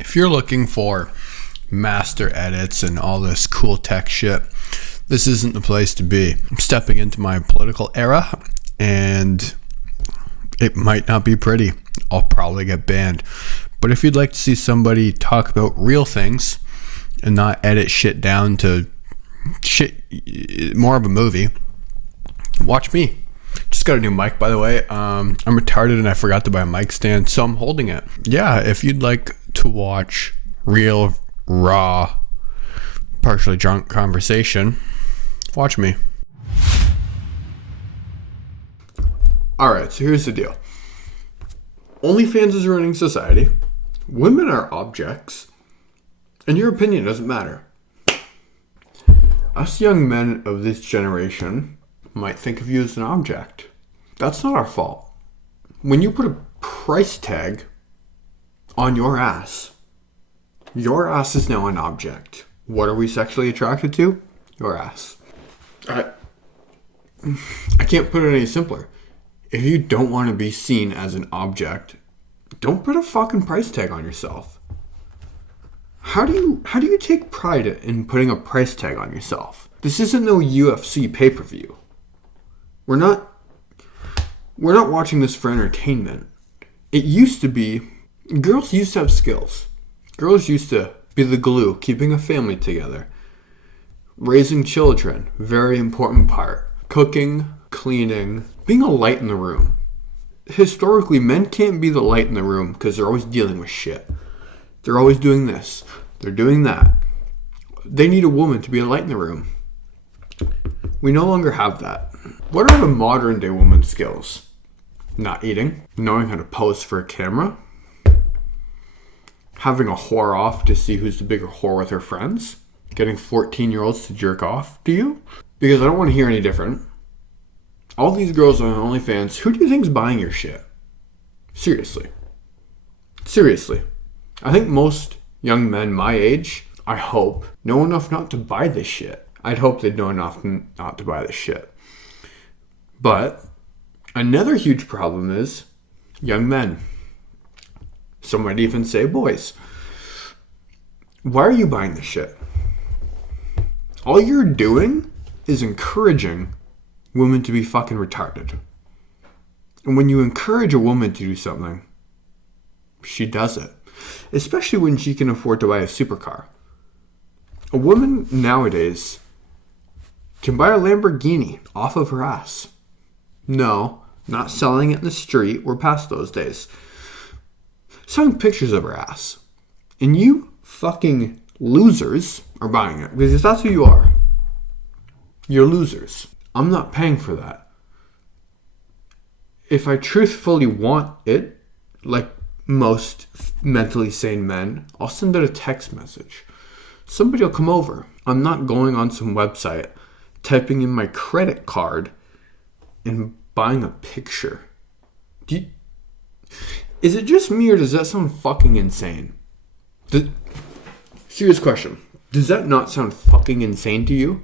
If you're looking for master edits and all this cool tech shit, this isn't the place to be. I'm stepping into my political era, and it might not be pretty. I'll probably get banned. But if you'd like to see somebody talk about real things and not edit shit down to shit, more of a movie, watch me. Just got a new mic, by the way. I'm retarded and I forgot to buy a mic stand, so I'm holding it. Yeah, if you'd like to watch real, raw, partially drunk conversation, watch me. Alright, so here's the deal. OnlyFans is ruining society. Women are objects. And your opinion doesn't matter. Us young men of this generation might think of you as an object. That's not our fault. When you put a price tag on your ass is now an object. What are we sexually attracted to? Your ass. I can't put it any simpler. If you don't want to be seen as an object, don't put a fucking price tag on yourself. How do you take pride in putting a price tag on yourself? This isn't no UFC pay-per-view. We're not watching this for entertainment. It used to be, girls used to have skills. Girls used to be the glue, keeping a family together. Raising children, very important part. Cooking, cleaning, being a light in the room. Historically, men can't be the light in the room because they're always dealing with shit. They're always doing this. They're doing that. They need a woman to be a light in the room. We no longer have that. What are the modern day woman's skills? Not eating. Knowing how to pose for a camera. Having a whore off to see who's the bigger whore with her friends. Getting 14-year-olds to jerk off to you. Because I don't want to hear any different. All these girls on OnlyFans, who do you think's buying your shit? Seriously. I think most young men my age, I hope, know enough not to buy this shit. I'd hope they'd know enough not to buy this shit. But another huge problem is young men. Some might even say boys. Why are you buying this shit? All you're doing is encouraging women to be fucking retarded. And when you encourage a woman to do something, she does it. Especially when she can afford to buy a supercar. A woman nowadays can buy a Lamborghini off of her ass. No, not selling it in the street. We're past those days. Selling pictures of her ass. And you fucking losers are buying it. Because that's who you are. You're losers. I'm not paying for that. If I truthfully want it, like most mentally sane men, I'll send out a text message. Somebody will come over. I'm not going on some website, typing in my credit card, and buying a picture. Is it just me, or does that sound fucking insane? Serious question. Does that not sound fucking insane to you?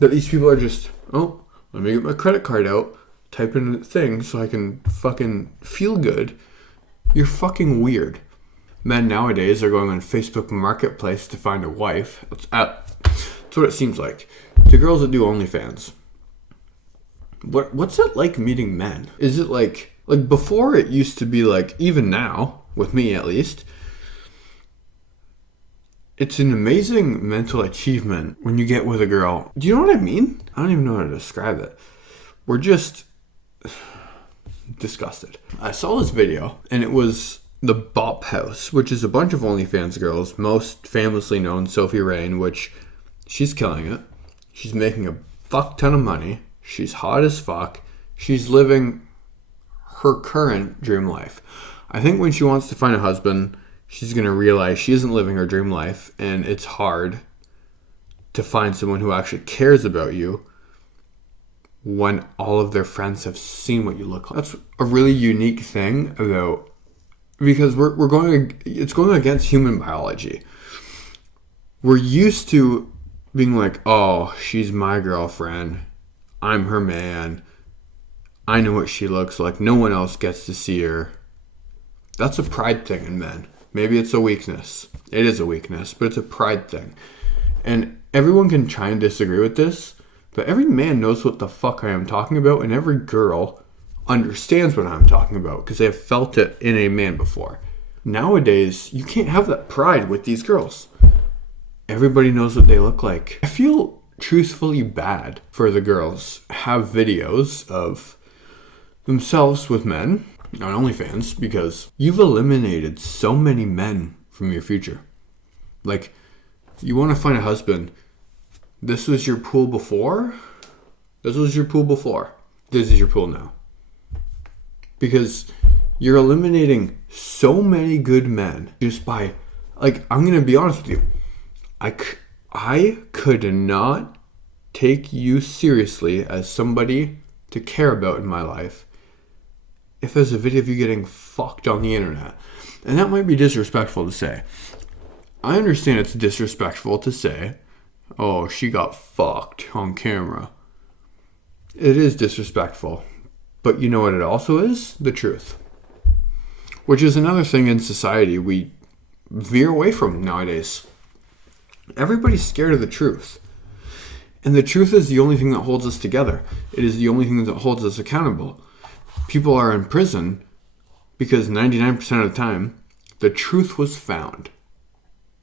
That these people are just, oh, let me get my credit card out, type in a thing so I can fucking feel good. You're fucking weird. Men nowadays are going on Facebook Marketplace to find a wife. That's what it seems like. To girls that do OnlyFans. What's it like meeting men? Is it like before it used to be like, even now, with me at least, it's an amazing mental achievement when you get with a girl. Do you know what I mean? I don't even know how to describe it. We're just disgusted. I saw this video, and it was the Bop House, which is a bunch of OnlyFans girls, most famously known Sophie Rain, which she's killing it. She's making a fuck ton of money. She's hot as fuck. She's living her current dream life. I think when she wants to find a husband, she's going to realize she isn't living her dream life, and it's hard to find someone who actually cares about you when all of their friends have seen what you look like. That's a really unique thing about, because it's going against human biology. We're used to being like, oh, she's my girlfriend. I'm her man. I know what she looks like. No one else gets to see her. That's a pride thing in men. Maybe it's a weakness. It is a weakness, but it's a pride thing. And everyone can try and disagree with this, but every man knows what the fuck I am talking about, and every girl understands what I'm talking about because they have felt it in a man before. Nowadays, you can't have that pride with these girls. Everybody knows what they look like. I feel truthfully bad for the girls have videos of themselves with men on OnlyFans because you've eliminated so many men from your future. Like, you want to find a husband. This was your pool before. This was your pool before. This is your pool now. Because you're eliminating so many good men just by, like, I'm going to be honest with you. I could not take you seriously as somebody to care about in my life if there's a video of you getting fucked on the internet. And that might be disrespectful to say. I understand it's disrespectful to say, oh, she got fucked on camera. It is disrespectful. But you know what it also is? The truth. Which is another thing in society we veer away from nowadays. Everybody's scared of the truth. And the truth is the only thing that holds us together. It is the only thing that holds us accountable. People are in prison because 99% of the time, the truth was found.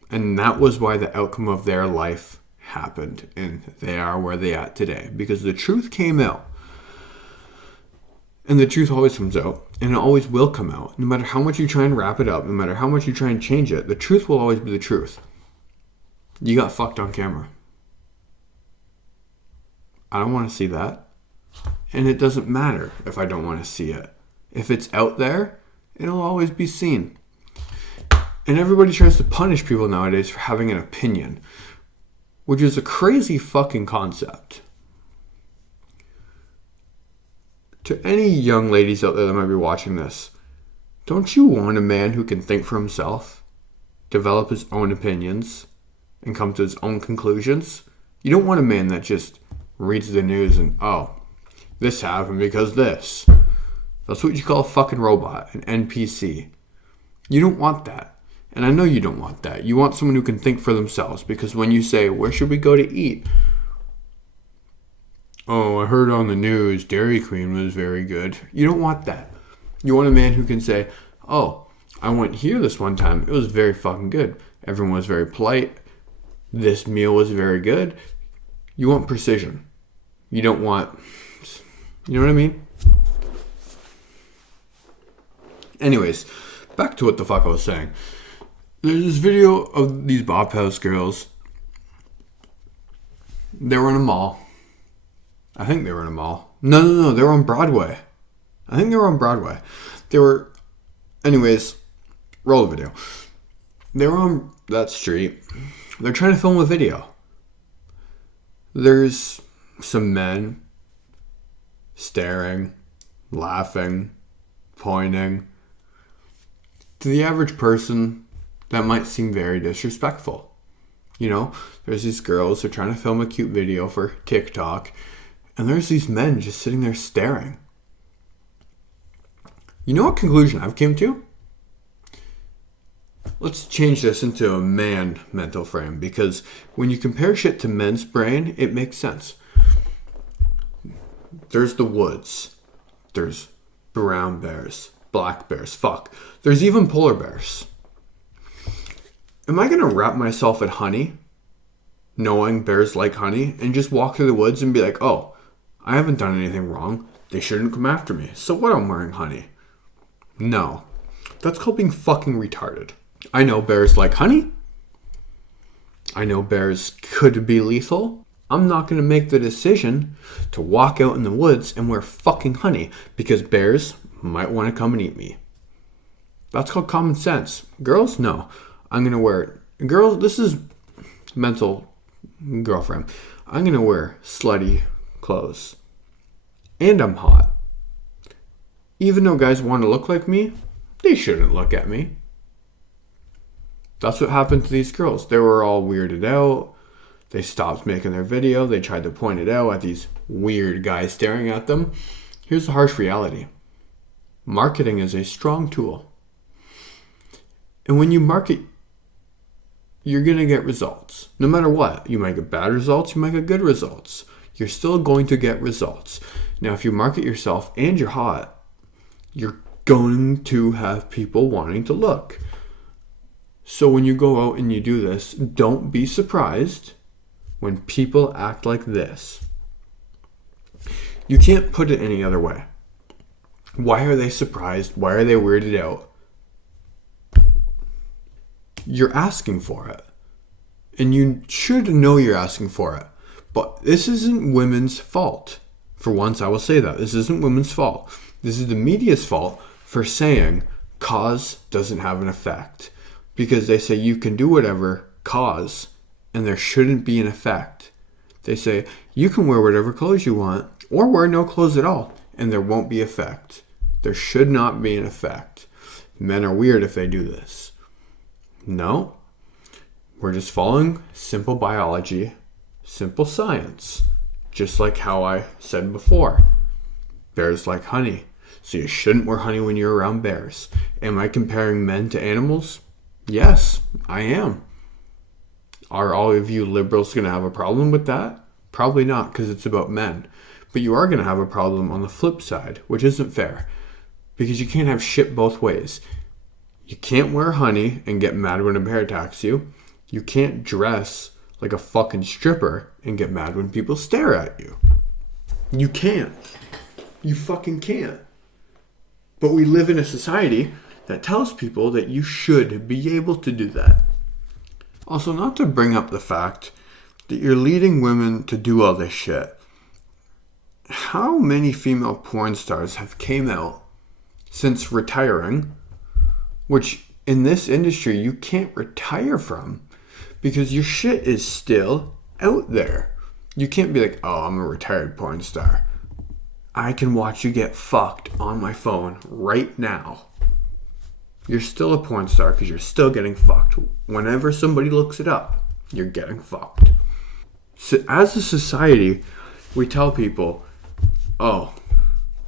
And that was why the outcome of their life happened. And they are where they are at today. Because the truth came out. And the truth always comes out. And it always will come out. No matter how much you try and wrap it up. No matter how much you try and change it. The truth will always be the truth. You got fucked on camera. I don't want to see that. And it doesn't matter if I don't want to see it. If it's out there, it'll always be seen. And everybody tries to punish people nowadays for having an opinion, which is a crazy fucking concept. To any young ladies out there that might be watching this, don't you want a man who can think for himself, develop his own opinions, and come to his own conclusions? You don't want a man that just reads the news and, oh, this happened because this. That's what you call a fucking robot, an NPC. You don't want that. And I know you don't want that. You want someone who can think for themselves. Because when you say, where should we go to eat? Oh, I heard on the news Dairy Queen was very good. You don't want that. You want a man who can say, oh, I went here this one time. It was very fucking good. Everyone was very polite. This meal was very good. You want precision. You don't want... You know what I mean? Anyways, back to what the fuck I was saying. There's this video of these Bop House girls. They were in a mall. I think they were in a mall. No. They were on Broadway. I think they were on Broadway. They were... Anyways, roll the video. They were on that street. They're trying to film a video. There's some men staring, laughing, pointing. To the average person, that might seem very disrespectful. You know, there's these girls, they're trying to film a cute video for TikTok, and there's these men just sitting there staring. You know what conclusion I've came to? Let's change this into a man mental frame, because when you compare shit to men's brain, it makes sense. There's the woods. There's brown bears, black bears, fuck. There's even polar bears. Am I going to wrap myself in honey, knowing bears like honey, and just walk through the woods and be like, oh, I haven't done anything wrong. They shouldn't come after me. So what, I'm wearing honey? No. That's called being fucking retarded. I know bears like honey. I know bears could be lethal. I'm not going to make the decision to walk out in the woods and wear fucking honey because bears might want to come and eat me. That's called common sense. Girls, no. I'm going to wear... Girls, this is mental girlfriend. I'm going to wear slutty clothes. And I'm hot. Even though guys want to look like me, they shouldn't look at me. That's what happened to these girls. They were all weirded out. They stopped making their video. They tried to point it out at these weird guys staring at them. Here's the harsh reality. Marketing is a strong tool. And when you market, you're going to get results. No matter what. You might get bad results, you might get good results. You're still going to get results. Now, if you market yourself and you're hot, you're going to have people wanting to look. So when you go out and you do this, don't be surprised when people act like this. You can't put it any other way. Why are they surprised? Why are they weirded out? You're asking for it. And you should know you're asking for it. But this isn't women's fault. For once, I will say that. This isn't women's fault. This is the media's fault for saying cause doesn't have an effect. Because they say you can do whatever, cause, and there shouldn't be an effect. They say you can wear whatever clothes you want, or wear no clothes at all, and there won't be effect. There should not be an effect. Men are weird if they do this. No, we're just following simple biology, simple science. Just like how I said before. Bears like honey, so you shouldn't wear honey when you're around bears. Am I comparing men to animals? Yes, I am. Are all of you liberals going to have a problem with that? Probably not, because it's about men. But you are going to have a problem on the flip side, which isn't fair. Because you can't have shit both ways. You can't wear honey and get mad when a bear attacks you. You can't dress like a fucking stripper and get mad when people stare at you. You can't. You fucking can't. But we live in a society that tells people that you should be able to do that. Also, not to bring up the fact that you're leading women to do all this shit. How many female porn stars have came out since retiring, which in this industry you can't retire from because your shit is still out there. You can't be like, oh, I'm a retired porn star. I can watch you get fucked on my phone right now. You're still a porn star because you're still getting fucked. Whenever somebody looks it up, you're getting fucked. So as a society, we tell people, oh,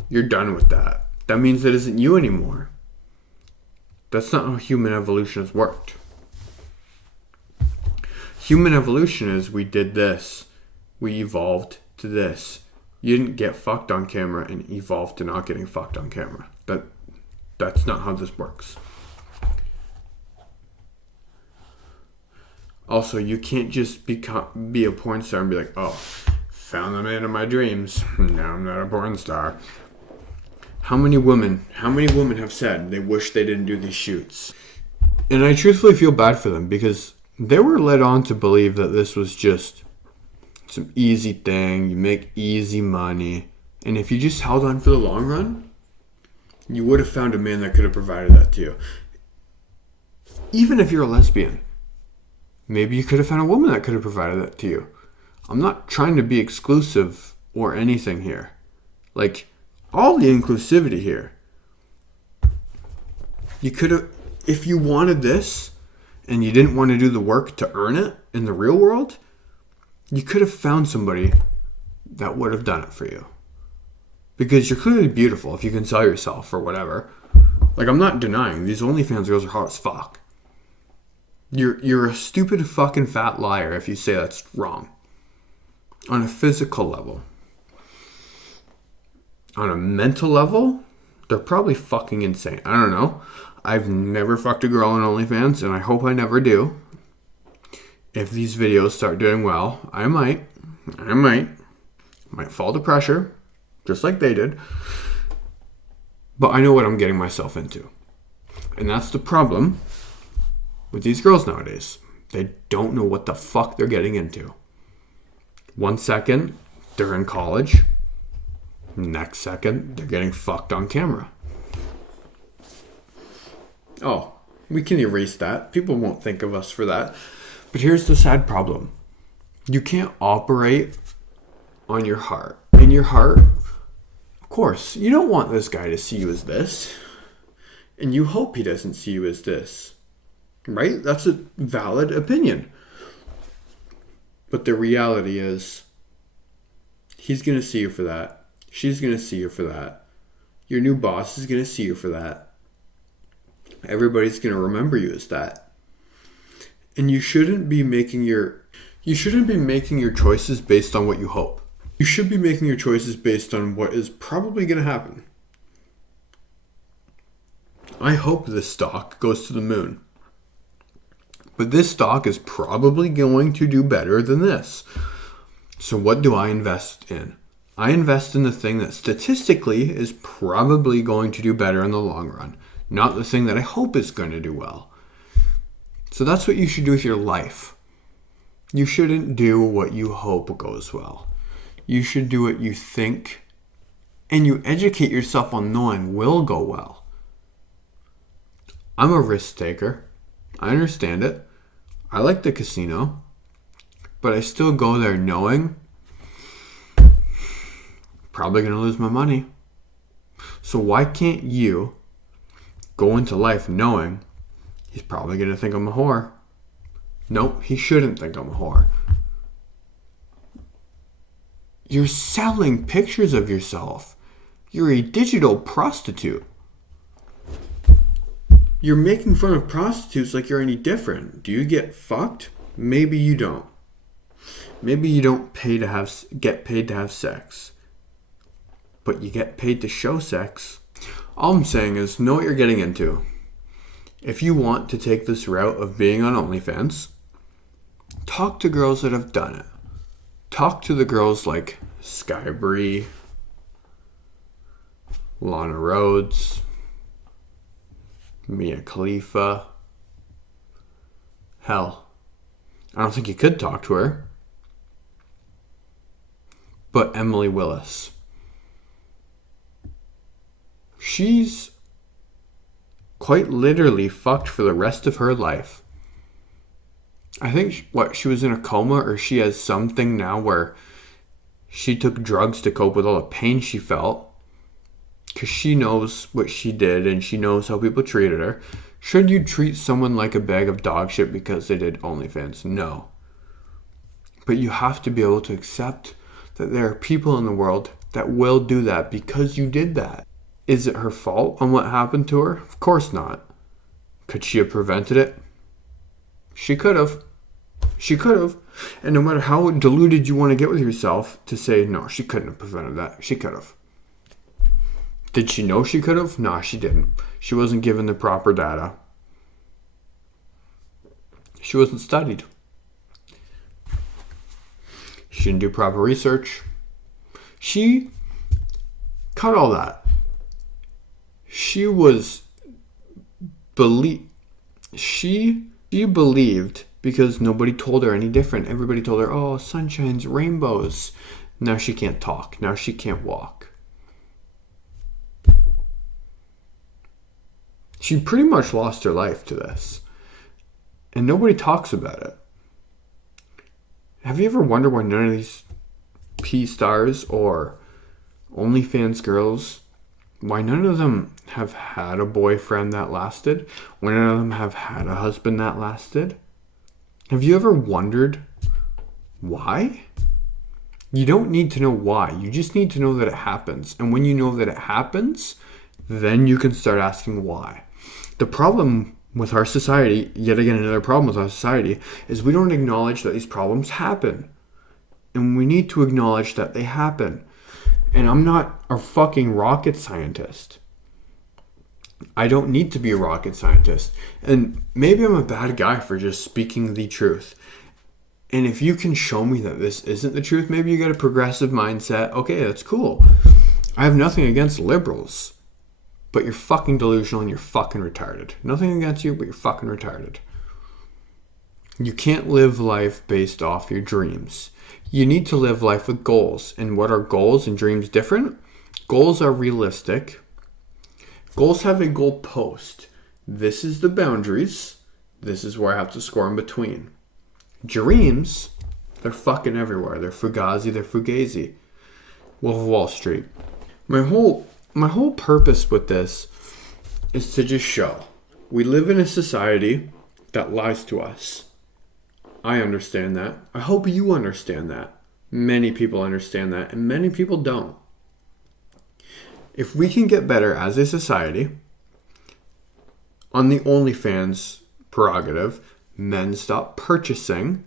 you're done with that. That means it isn't you anymore. That's not how human evolution has worked. Human evolution is we did this. We evolved to this. You didn't get fucked on camera and evolve to not getting fucked on camera. That's not how this works. Also, you can't just be a porn star and be like, oh, found the man of my dreams. Now I'm not a porn star. How many women have said they wish they didn't do these shoots? And I truthfully feel bad for them because they were led on to believe that this was just some easy thing. You make easy money. And if you just held on for the long run, you would have found a man that could have provided that to you. Even if you're a lesbian, maybe you could have found a woman that could have provided that to you. I'm not trying to be exclusive or anything here. Like, all the inclusivity here. You could have, if you wanted this and you didn't want to do the work to earn it in the real world, you could have found somebody that would have done it for you. Because you're clearly beautiful if you can sell yourself or whatever. Like, I'm not denying these OnlyFans girls are hot as fuck. You're a stupid fucking fat liar if you say that's wrong. On a physical level. On a mental level, they're probably fucking insane. I don't know. I've never fucked a girl on OnlyFans, and I hope I never do. If these videos start doing well, I might fall to pressure, just like they did. But I know what I'm getting myself into. And that's the problem with these girls nowadays. They don't know what the fuck they're getting into. 1 second, they're in college. Next second, they're getting fucked on camera. Oh, we can erase that. People won't think of us for that. But here's the sad problem. You can't operate on your heart. In your heart, of course, you don't want this guy to see you as this. And you hope he doesn't see you as this. Right? That's a valid opinion. But the reality is, he's going to see you for that. She's going to see you for that. Your new boss is going to see you for that. Everybody's going to remember you as that. And you shouldn't be making your choices based on what you hope. You should be making your choices based on what is probably going to happen. I hope this stock goes to the moon. But this stock is probably going to do better than this. So what do I invest in? I invest in the thing that statistically is probably going to do better in the long run, not the thing that I hope is going to do well. So that's what you should do with your life. You shouldn't do what you hope goes well. You should do what you think, and you educate yourself on knowing will go well. I'm a risk taker. I understand it. I like the casino, but I still go there knowing probably going to lose my money. So why can't you go into life knowing he's probably going to think I'm a whore? Nope, he shouldn't think I'm a whore. You're selling pictures of yourself. You're a digital prostitute. You're making fun of prostitutes like you're any different. Do you get fucked? Maybe you don't. Maybe you don't get paid to have sex. But you get paid to show sex. All I'm saying is know what you're getting into. If you want to take this route of being on OnlyFans, talk to girls that have done it. Talk to the girls like Sky Bree, Lana Rhodes, Mia Khalifa. Hell, I don't think you could talk to her. But Emily Willis. She's quite literally fucked for the rest of her life. I think, she was in a coma, or she has something now where she took drugs to cope with all the pain she felt. Because she knows what she did and she knows how people treated her. Should you treat someone like a bag of dog shit because they did OnlyFans? No. But you have to be able to accept that there are people in the world that will do that because you did that. Is it her fault on what happened to her? Of course not. Could she have prevented it? She could have. She could have. And no matter how deluded you want to get with yourself to say, no, she couldn't have prevented that. She could have. Did she know she could have? No, she didn't. She wasn't given the proper data. She wasn't studied. She didn't do proper research. She cut all that. She believed because nobody told her any different. Everybody told her, oh, sunshine's rainbows. Now she can't talk. Now she can't walk. She pretty much lost her life to this. And nobody talks about it. Have you ever wondered why none of these P-stars or OnlyFans girls, why none of them have had a boyfriend that lasted? Why none of them have had a husband that lasted? Have you ever wondered why? You don't need to know why. You just need to know that it happens. And when you know that it happens, then you can start asking why. The problem with our society, yet again another problem with our society, is we don't acknowledge that these problems happen. And we need to acknowledge that they happen. And I'm not a fucking rocket scientist. I don't need to be a rocket scientist. And maybe I'm a bad guy for just speaking the truth. And if you can show me that this isn't the truth, maybe you get a progressive mindset. Okay, that's cool. I have nothing against liberals. But you're fucking delusional and you're fucking retarded. Nothing against you, but you're fucking retarded. You can't live life based off your dreams. You need to live life with goals. And what are goals and dreams different? Goals are realistic. Goals have a goal post. This is the boundaries. This is where I have to score in between. Dreams, they're fucking everywhere. They're fugazi, they're fugazi. Wolf of Wall Street. My whole purpose with this is to just show we live in a society that lies to us. I understand that. I hope you understand that. Many people understand that, and many people don't. If we can get better as a society, on the OnlyFans prerogative, men stop purchasing,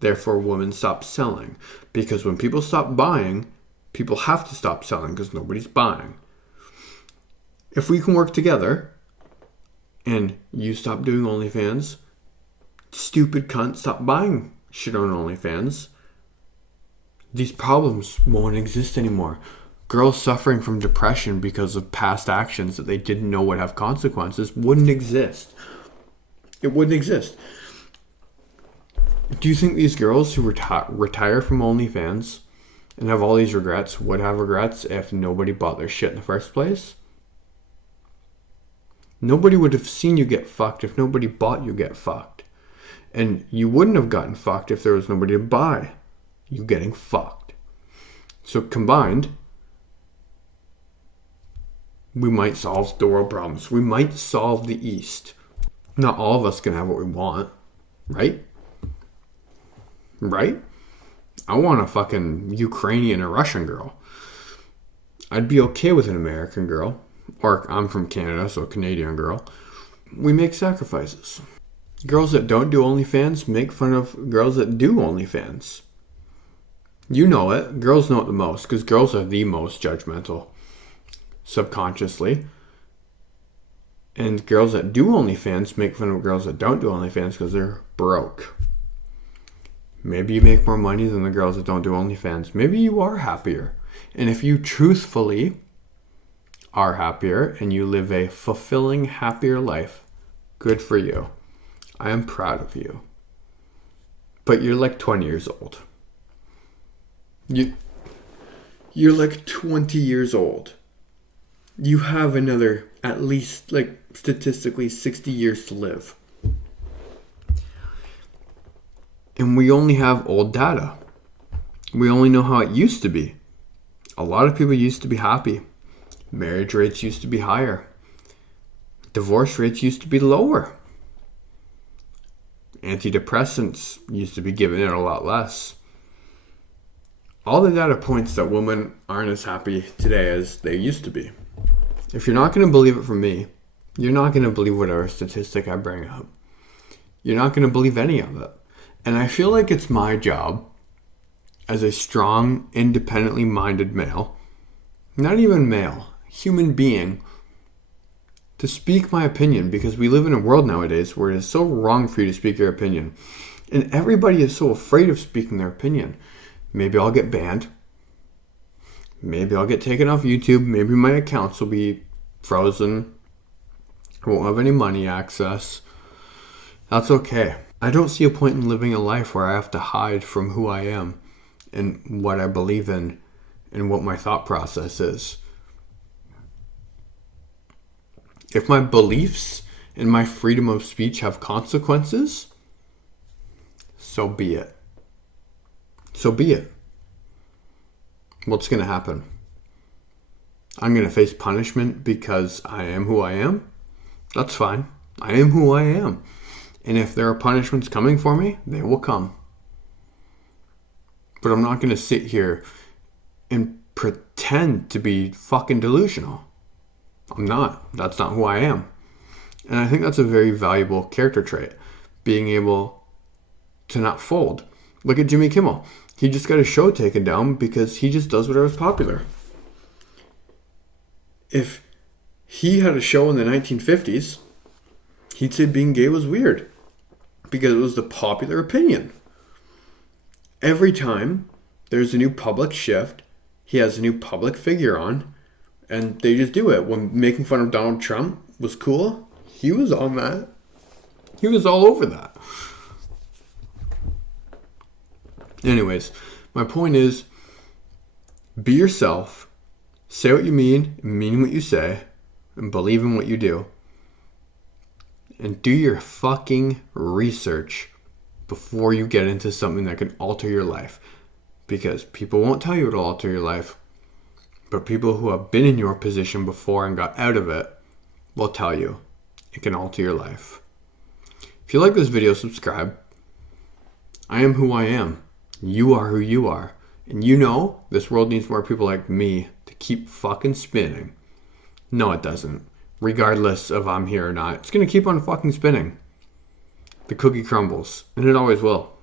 therefore women stop selling. Because when people stop buying, people have to stop selling because nobody's buying. If we can work together and you stop doing OnlyFans, stupid cunt stop buying shit on OnlyFans, these problems won't exist anymore. Girls suffering from depression because of past actions that they didn't know would have consequences wouldn't exist. It wouldn't exist. Do you think these girls who retire from OnlyFans and have all these regrets would have regrets if nobody bought their shit in the first place? Nobody would have seen you get fucked if nobody bought you get fucked. And you wouldn't have gotten fucked if there was nobody to buy you getting fucked. So combined, we might solve the world problems. We might solve the East. Not all of us can have what we want, right? Right? I want a fucking Ukrainian or Russian girl. I'd be okay with an American girl. Or I'm from Canada, so a Canadian girl. We make sacrifices. Girls that don't do OnlyFans make fun of girls that do OnlyFans. You know it. Girls know it the most because girls are the most judgmental subconsciously. And girls that do OnlyFans make fun of girls that don't do OnlyFans because they're broke. Maybe you make more money than the girls that don't do OnlyFans. Maybe you are happier. And if you truthfully are happier and you live a fulfilling, happier life, good for you. I am proud of you. But you're like 20 years old. You're like 20 years old. You have another, at least, like, statistically 60 years to live. And we only have old data. We only know how it used to be. A lot of people used to be happy. Marriage rates used to be higher. Divorce rates used to be lower. Antidepressants used to be given out a lot less. All the data points that women aren't as happy today as they used to be. If you're not going to believe it from me, you're not going to believe whatever statistic I bring up. You're not going to believe any of it. And I feel like it's my job as a strong, independently minded male, not even male, human being, to speak my opinion, because we live in a world nowadays where it is so wrong for you to speak your opinion. And everybody is so afraid of speaking their opinion. Maybe I'll get banned. Maybe I'll get taken off YouTube. Maybe my accounts will be frozen. I won't have any money access. That's okay. I don't see a point in living a life where I have to hide from who I am and what I believe in and what my thought process is. If my beliefs and my freedom of speech have consequences, so be it. So be it. What's going to happen? I'm going to face punishment because I am who I am? That's fine. I am who I am. And if there are punishments coming for me, they will come. But I'm not going to sit here and pretend to be fucking delusional. I'm not. That's not who I am. And I think that's a very valuable character trait. Being able to not fold. Look at Jimmy Kimmel. He just got his show taken down because he just does whatever's popular. If he had a show in the 1950s, he'd say being gay was weird because it was the popular opinion. Every time there's a new public shift, he has a new public figure on, and they just do it. When making fun of Donald Trump was cool, he was on that. He was all over that. Anyways, my point is, be yourself, say what you mean what you say, and believe in what you do. And do your fucking research before you get into something that can alter your life. Because people won't tell you it'll alter your life, but people who have been in your position before and got out of it will tell you it can alter your life. If you like this video, subscribe. I am who I am. You are who you are. And you know this world needs more people like me to keep fucking spinning. No, it doesn't. regardless of I'm here or not. It's going to keep on fucking spinning. The cookie crumbles, and it always will.